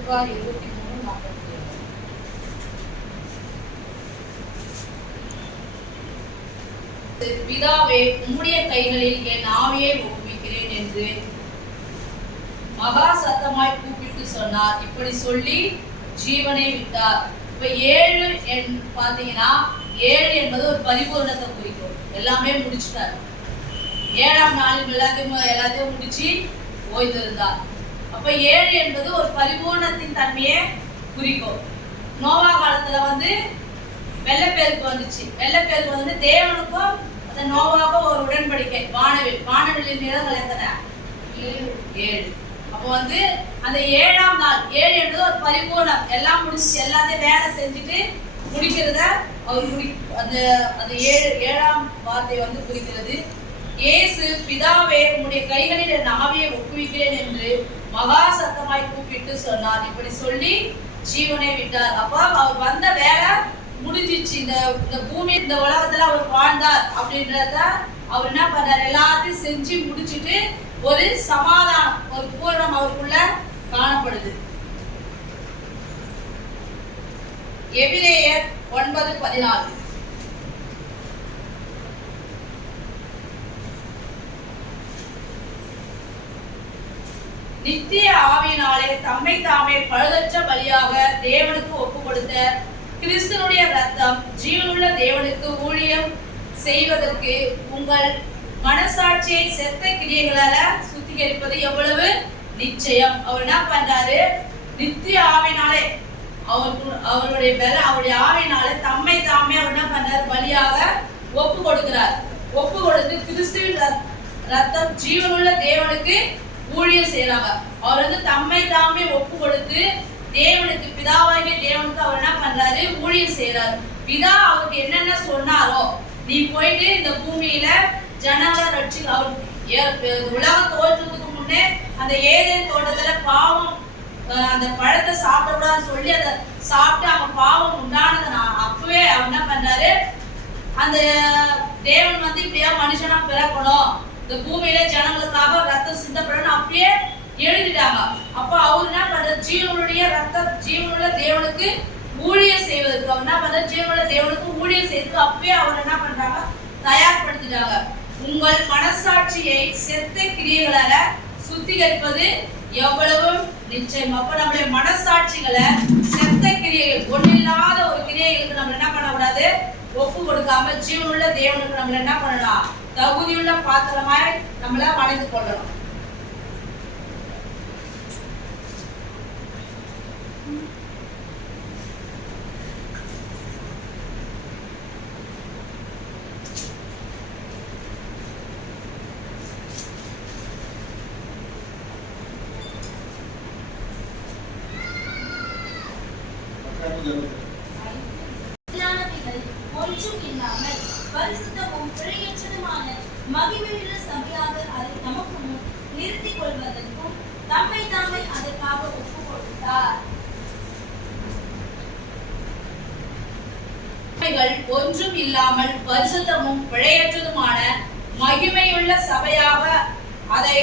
லூக்கா 23:47. பிதாவே, உம்முடைய கைகளில் என் ஆவியை ஒப்புவிக்கிறேன் என்று மகா சத்தமாய் கூப்பிட்டு சொன்னார். இப்படி சொல்லி ஜீவனை விட்டார். இப்ப 7 பாத்தீங்கன்னா 7 என்பது ஒரு பரிபூர்ணத்தை குறிக்கும். எல்லாமே முடிச்சுட்டார். 7ஆம் நாளில் எல்லாத்தையும் முடிச்சு ஓய்ந்திருந்தார். அப்ப 7 என்பது ஒரு பரிபூர்ணத்தின் தன்மையை குறிக்கும். நோவா காலத்துல வெள்ளப்பெருக்கு வந்துச்சு. வெள்ளப்பெருக்கு தேவனுக்கும் அந்த நோவாவுக்கும் ஒரு உடன்படிக்கை. வானவெளியின் நிறங்கள் எத்தனை? 7. அப்போ அந்த 7ஆம் நாள் 7 என்பது ஒரு பரிபூர்ணம். எல்லாம் முடிச்சு எல்லாத்தையும் வேலை செஞ்சுட்டு முடிக்கிறத அந்த 7ஆம் வார்த்தை குறிக்கிறது. இயேசு, பிதாவே, உம்முடைய கைகளில் என் ஆவியை ஒப்புவிக்கிறேன் என்று மகா சத்தமாய் கூப்பிட்டு சொன்னார். இப்படி சொல்லி ஜீவனை விட்டார். அப்ப அவர் வந்த வேலை முடிஞ்சிச்சு. இந்த பூமி இந்த உலகத்துல அவர் வாழ்ந்தார் அப்படின்றத அவர் என்ன பண்றாரு? எல்லாத்தையும் செஞ்சு முடிச்சுட்டு ஒரு சமாதானம், ஒரு பூரணம் அவருக்குள்ள காணப்படுது. எபிரேயர் 9:14. நித்திய ஆவியினாலே தம்மை தாமே பழுதற்ற பலியாக தேவனுக்கு ஒப்பு கொடுத்த கிறிஸ்துனுடைய ரத்தம் ஜீவனுள்ள தேவனுக்கு ஊழியம் செய்வதற்கு உங்கள் மனசாட்சியை செத்த கிரியைகளால சுத்திகரிப்பது எவ்வளவு நிச்சயம். அவர் என்ன பண்றாரு? நித்திய ஆவினாலே அவருடைய ஆவினாலே தம்மை தாமே அவர் என்ன பண்றாரு? பலியாக ஒப்பு கொடுக்கிறார். ஒப்பு கொடுத்து கிறிஸ்துவின் ரத்தம் ஜீவனுள்ள தேவனுக்கு ஊழியம் செய்யறாங்க. அவர் தம்மை தாமே ஒப்பு கொடுத்து தேவனுக்கு, பிதாவாகிய தேவனுக்கு அவர் என்ன பண்றாரு? ஊழியம் செய்யறாரு. பிதா அவருக்கு என்னென்ன சொன்னாரோ, நீ போயிட்டு இந்த பூமியில ஜனங்களை ரட்சி, அவர் உலக தோற்றத்துக்கு முன்னே அந்த ஏதேன் தோட்டத்துல பாவம் அந்த பழத்தை சாப்பிடக்கூடாதுன்னு சொல்லி அதை சாப்பிட்டு அவன் பாவம் உண்டானதை அப்பவே அவர் என்ன பண்றாரு? அந்த தேவன் இப்படியா மனுஷனா பிறக்கணும், இந்த பூமியில ஜனங்களுக்காக ரத்தம் சிந்தப்படணும் அப்படியே எழுதிட்டாங்க. அப்ப அவர் என்ன பண்ற? ஜீவனுடைய ரத்தம் ஜீவனுள்ள தேவனுக்கு ஊழியம் செய்வதற்கு அவர் என்ன பண்ற? ஜீவனுள்ள தேவனுக்கு ஊழியம் செய்வதற்கு அப்பவே அவர் என்ன பண்றாங்க? தயார்படுத்திட்டாங்க. உங்கள் மனசாட்சியை செத்த கிரியைகளால சுத்திகரிப்பது எவ்வளவு நிச்சயம். அப்ப நம்முடைய மனசாட்சிகளை செத்த கிரியைகள், ஒன்னில்லாத ஒரு கிரியைகளுக்கு நம்ம என்ன பண்ணக்கூடாது? ஒப்பு கொடுக்காம ஜீவனுள்ள தேவனுக்கு நம்ம என்ன பண்ணலாம்? தகுதியுள்ள பாத்திரமாய் நம்மள வளைந்து கொள்ளணும். ஒன்றும் இல்லாமல் பரிசுத்தமும் பிழையற்றதுமான மகிமையுள்ள சபையாக அதை நமக்கு முன் நிறுத்திக் கொள்வதற்கும் தம்மை தாமே அதற்காக ஒப்பு கொடுத்தார். ஒன்றும் இல்லாமல் பரிசுத்தமும் பிழையற்றதுமான மகிமையுள்ள சபையாக அதை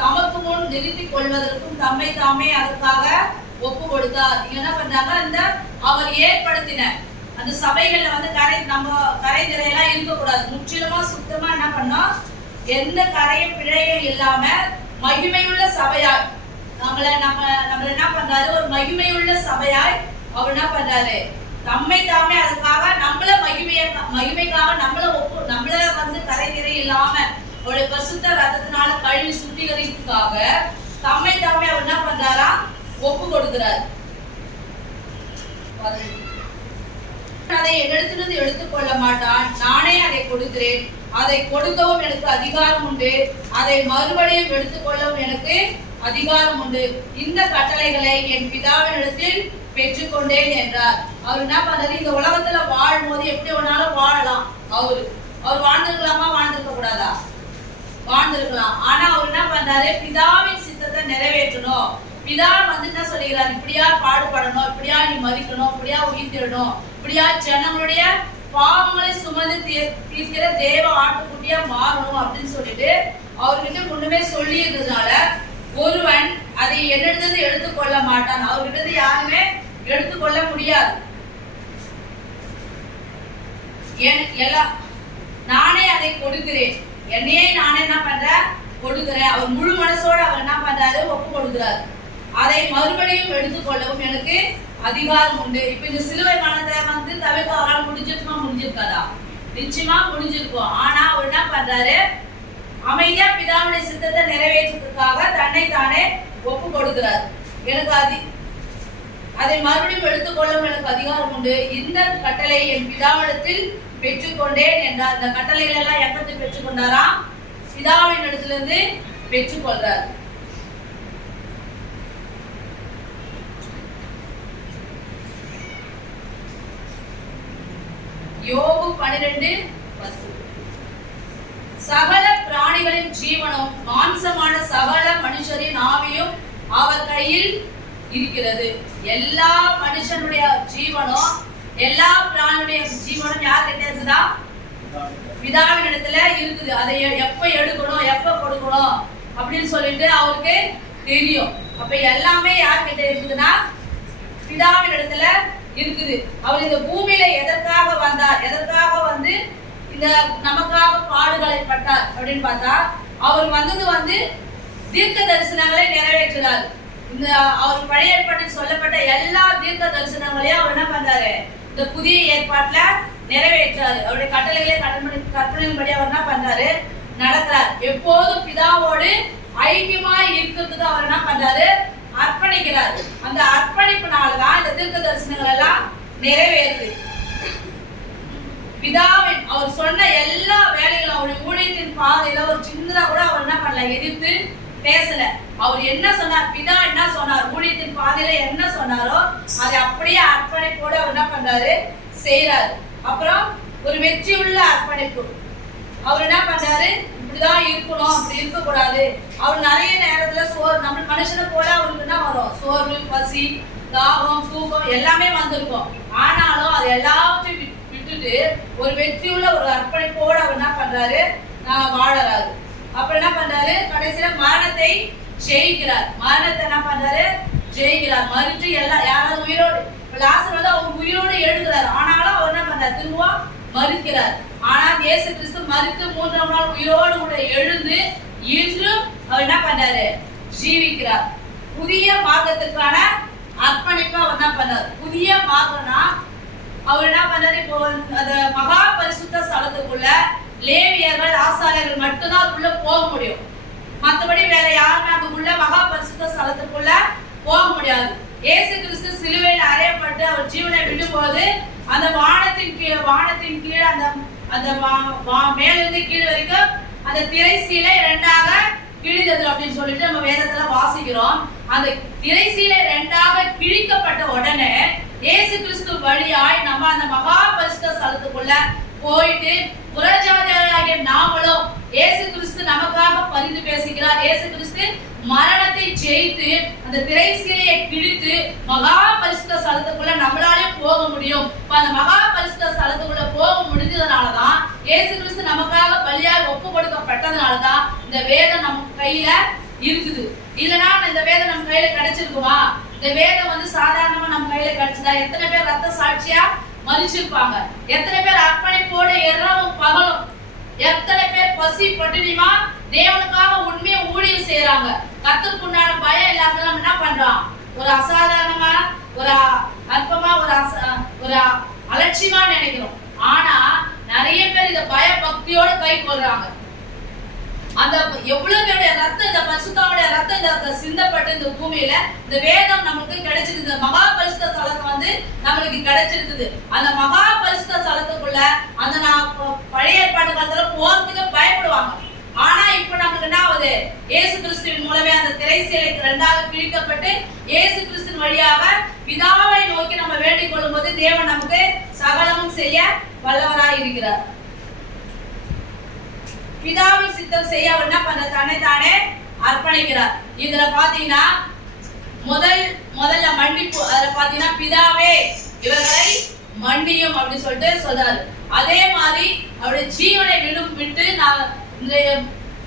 தமக்கு முன் நிறுத்திக் கொள்வதற்கும் தம்மை தாமே அதற்காக ஒப்பு கொடுத்தார். என்ன பண்றாங்க? அவர் ஏற்படுத்தின அந்த சபைகள்ல கரை திரையெல்லாம் இருக்கக்கூடாது. முற்றிலுமா சுத்தமா என்ன பண்ணோம்? எந்த கரையும் பிழையும் இல்லாம மகிமையுள்ள சபையாய் நம்மள என்ன பண்றாரு? ஒரு மகிமையுள்ள சபையாய் அவர் என்ன பண்றாரு? தம்மை தாமே அதுக்காக நம்மள மகிமைக்காக நம்மள கரை திரை இல்லாம அவருடைய பரிசுத்த ரத்தத்தினால கழுவி சுத்திகரிப்புக்காக தம்மை தாமே அவர் என்ன பண்றாரா? ஒப்பு கொடுக்கிறார். அதை என்னிடத்திலிருந்து எடுத்துக்கொள்ள மாட்டான், நானே அதை கொடுக்கிறேன். அதை கொடுக்கவும் எனக்கு அதிகாரம் உண்டு, அதை மறுபடியும் எடுத்துக்கொள்ளவும் எனக்கு அதிகாரம் உண்டு. இந்த கட்டளைகளை என் பிதாவினிடத்தில் பெற்றுக்கொண்டேன் என்றார். அவர் என்ன பண்றாரு? இந்த உலகத்துல வாழும்போது எப்படி வேணாலும் வாழலாம். அவர் வாழ்ந்திருக்கலாமா? வாழ்ந்திருக்க கூடாதா? வாழ்ந்திருக்கலாம். ஆனா அவர் என்ன பண்றாரு? பிதாவின் சித்தத்தை நிறைவேற்றணும். பிதா என்ன சொல்லுகிறார்? இப்படியா பாடுபடணும், இப்படியா நீ மறிக்கணும், இப்படியா உயிர்த்திடணும், இப்படியா ஜனங்களுடைய பாவங்களை சுமந்து தீர்க்கிற தேவ ஆட்டுக்குட்டியா மாறணும் அப்படின்னு சொல்லிட்டு அவர்கிட்ட முன்னுமே சொல்லி இருந்ததுனால ஒருவன் அதை என்னிடத்திலிருந்து எடுத்துக்கொள்ள மாட்டான். அவர்கிட்ட யாருமே எடுத்துக்கொள்ள முடியாது. எல்லாம் நானே அதை கொடுக்கிறேன். என்னையே நானே என்ன பண்றேன், கொடுக்கிறேன். அவர் முழு மனசோட அவர் என்ன பண்றாரு, ஒப்பு கொடுக்கிறார். அதை மறுபடியும் எடுத்துக்கொள்ளவும் எனக்கு அதிகாரம் உண்டு. இப்ப இந்த சிலுவை மரணத்தை வந்து தவிர்க்க அவரால் முடிஞ்சிருக்காதா? நிச்சயமா முடிஞ்சிருக்கும். ஆனா அவர் என்ன பண்றாரு, அமைதியா பிதாவுடைய சித்தத்தை நிறைவேற்றுவதற்காக தன்னை தானே ஒப்பு கொடுக்கிறார். எனக்கு அதை மறுபடியும் எடுத்துக்கொள்ளும் எனக்கு அதிகாரம் உண்டு. இந்த கட்டளை என் பிதாவிடத்தில் பெற்றுக்கொண்டேன் என்றார். இந்த கட்டளைகள் எல்லாம் எப்பத்தி பெற்றுக்கொண்டாரா? பிதாவின் இடத்திலிருந்து பெற்றுக்கொள்றார். யோபு 12:10. சகல பிராணிகளின் ஜீவனும் மாம்சமான சகல மனுஷரின் ஆவியும் அவர் கையில் இருக்கிறது. எல்லா மனுஷனுடைய ஜீவனும் எல்லா பிராணியுடைய ஜீவனும் யார் கிட்ட இருக்குதா? பிதாவின் இடத்துல இருக்குது. அதை எப்ப எடுக்கணும், எப்ப கொடுக்கணும் அப்படின்னு சொல்லிட்டு அவருக்கு தெரியும். அப்ப எல்லாமே யார் கிட்ட இருக்குதுன்னா பிதாவின் இடத்துல இருக்குது. அவர் இந்த பூமியில எதற்காக வந்தார், எதற்காக வந்து இந்த நமக்காக பாடுகளை பட்டார் அப்படின்னு பார்த்தா, அவர் வந்தது தீர்க்க தரிசனங்களை நிறைவேற்றினார். இந்த அவர் பழைய ஏற்பாட்டில் சொல்லப்பட்ட எல்லா தீர்க்க தரிசனங்களையும் அவர் என்ன பண்றாரு, இந்த புதிய ஏற்பாட்டுல நிறைவேற்றாரு. அவருடைய கட்டளையின்படி அவர் என்ன பண்றாரு, நடக்கிறார். எப்போதும் பிதாவோடு ஐக்கியமாய் இருக்கிறதுக்கு அவர் என்ன பண்றாரு, அர்ப்பணிக்கிறார். அந்த அர்ப்பணிப்புனாலதான் இந்த தீர்க்க தரிசனங்கள் எல்லாம் நிறைவேறுது. பிதாவின் அவர் சொன்ன எல்லா வேலைகளும் அவருடைய ஊழியத்தின் பாதையில ஒரு சின்னதா கூட அவர் என்ன பண்ணல, எதிர்த்து பேசல. அவர் என்ன சொன்னார், பிதா என்ன சொன்னார், ஊழியத்தின் பாதையில என்ன சொன்னாரோ அதை அப்படியே அர்ப்பணிப்போடு அவர் என்ன பண்றாரு, செய்யறாரு. அப்புறம் ஒரு வெற்றியுள்ள அர்ப்பணிப்பு. அவர் என்ன பண்றாரு, இப்படிதான் இருக்கணும், அப்படி இருக்க கூடாது. அவர் நிறைய நேரத்துல நம்ம மனுஷனை போல அவருக்கு என்ன வரும், சோர்வு, பசி, தாகம், தூக்கம் எல்லாமே வந்திருக்கும். ஆனாலும் அது எல்லாத்தையும் விட்டுட்டு ஒரு வெற்றியுள்ள ஒரு அர்ப்பணிப்போடு அவர் என்ன பண்றாரு, வாழறாரு. அப்புறம் என்ன பண்றாரு, கடைசியில மரணத்தை ஜெயிக்கிறார். மரணத்தை என்ன பண்றாரு, ஜெயிக்கிறார். மறித்து எல்லாம் யாராவது உயிரோடு, லாசர் அவர் உயிரோடு எழுதுறாரு. ஆனாலும் அவர் என்ன பண்றாரு, திரும்ப மறிக்கிறார். ஆனால் இயேசு கிறிஸ்து மறித்து 3ஆம் நாள் உயிரோடு கூட எழுந்து இன்றும் அவர் என்ன பண்றாரு, ஜீவிக்கிறார். புதிய மார்க்கத்துக்கான அர்ப்பணிப்பு அவர் என்ன பண்றாரு. புதிய மார்க்கம்னா அவர் என்ன பண்றாரு, இப்போ அந்த மகா பரிசுத்த ஸ்தலத்துக்குள்ள லேவியர்கள் ஆசாரியர்கள் மட்டும்தான் உள்ள போக முடியும். மற்றபடி வேற யாருமே அதுக்குள்ள மகா பரிசுத்த ஸ்தலத்துக்குள்ள போக முடியாது. இயேசு கிறிஸ்து சிலுவையில் அறையப்பட்டு அவர் ஜீவனை விடும்போது அந்த வானத்தின் கீழே அந்த மேலிருந்து கீழ் வரைக்கும் அந்த திரைசீலை 2ஆக கிழிந்தது அப்படின்னு சொல்லிட்டு நம்ம வேதத்துல வாசிக்கிறோம். அந்த திரைசீலை 2ஆக கிழிக்கப்பட்ட உடனே இயேசு கிறிஸ்து வழியாய் நம்ம அந்த மகா பரிசுத்த ஸ்தலத்துக்குள்ள போயிட்டு புறஜாதியாராகிய நாமளும் இயேசு கிறிஸ்து நமக்காக பரிந்து பேசுகிறார். இயேசு கிறிஸ்து மரணத்தை ஜெயித்து அந்த திரைசீலையை கிழித்து மகா பரிசுத்த ஸ்தலத்துக்குள்ள நம்மளாலே போக முடியும். அந்த மகா பரிசுத்த ஸ்தலத்துக்குள்ள போக முடிஞ்சதுனாலதான் இயேசு கிறிஸ்து நமக்காக பலியாக ஒப்பு கொடுக்கப்பட்டதுனாலதான் இந்த வேதம் நம்ம கையில இருக்குது. இல்லைன்னா இந்த வேதம் நம்ம கையில கிடைச்சிருக்குமா? இந்த வேதம் சாதாரணமா நம்ம கையில கிடைச்சதா? எத்தனை பேர் ரத்த சாட்சியா மறிச்சிருப்பாங்க? எத்தனை பேர் அர்ப்பணிப்போடு இரவும் பகலும், எத்தனை பேர் பசி பட்டினிமா தேவனுக்காக உண்மையை ஊழியம் செய்யறாங்க. கர்த்தருக்கு உண்டான பயம் இல்லாத நம்ம என்ன பண்றோம், ஒரு அசாதாரணமா, ஒரு அற்பமா, ஒரு அலட்சியமா நினைக்கிறோம். ஆனா நிறைய பேர் இந்த பய பக்தியோட கை கொள்றாங்க. அந்த எவ்வளவு பேருடைய ரத்தம், இந்த பரிசுத்தாவுடைய ரத்தம் இந்த சிந்தப்பட்டு இந்த பூமியில இந்த வேதம் நமக்கு கிடைச்சிருக்குது. மகா பரிசுத்த ஸ்தலம் நம்மளுக்கு கிடைச்சிருக்குது. அந்த மகா பரிசுத்த ஸ்தலத்துக்குள்ள அந்த பழைய ஏற்பாட்டு காலத்துல போறதுக்கு பயப்படுவாங்க. ஆனா இப்ப நமக்கு என்ன ஆகுது, இயேசு கிறிஸ்துவின் மூலமே அந்த திரைசீலைக்கு 2ஆக கிழிக்கப்பட்டு இயேசு கிறிஸ்துவின் வழியாக பிதாவை நோக்கி நம்ம வேண்டிக் கொள்ளும் போது தேவன் நமக்கு சகலமும் செய்ய வல்லவராய் இருக்கிறார். பிதாவின் சித்தம் செய்ய அவர் என்ன பண்ற, தன்னை தானே அர்ப்பணிக்கிறார். இதுல பாத்தீங்கன்னா முதல்ல மன்னிப்பு. அதுல பாத்தீங்கன்னா பிதாவே இவர்களை மன்னியும் அப்படின்னு சொல்லிட்டு சொல்றாரு. அதே மாதிரி அவருடைய ஜீவனை விட்டு நான்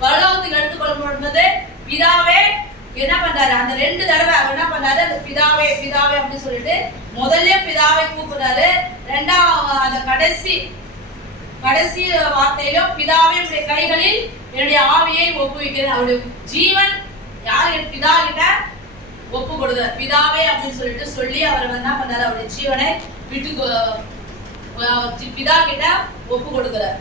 பரலோகத்துக்கு எடுத்துக்கொள்ளப்படும்போது பிதாவே என்ன பண்றாரு, அந்த 2 தடவை அவர் என்ன பண்றாரு, அந்த பிதாவே பிதாவே அப்படின்னு சொல்லிட்டு முதல்ல பிதாவை கூப்பிடுறாரு. ரெண்டாவது அந்த கடைசி வார்த்தையிலும் பிதாவே உடைய கைகளில் என்னுடைய ஆவியை ஒப்புவிக்கிறேன். அவருடைய ஜீவன் யாரு, பிதா கிட்ட ஒப்பு கொடுக்கிறார். பிதாவே அப்படின்னு சொல்லிட்டு சொல்லி அவர் என்ன பண்றாரு, அவருடைய ஜீவனை விட்டு பிதா கிட்ட ஒப்பு கொடுக்கிறார்.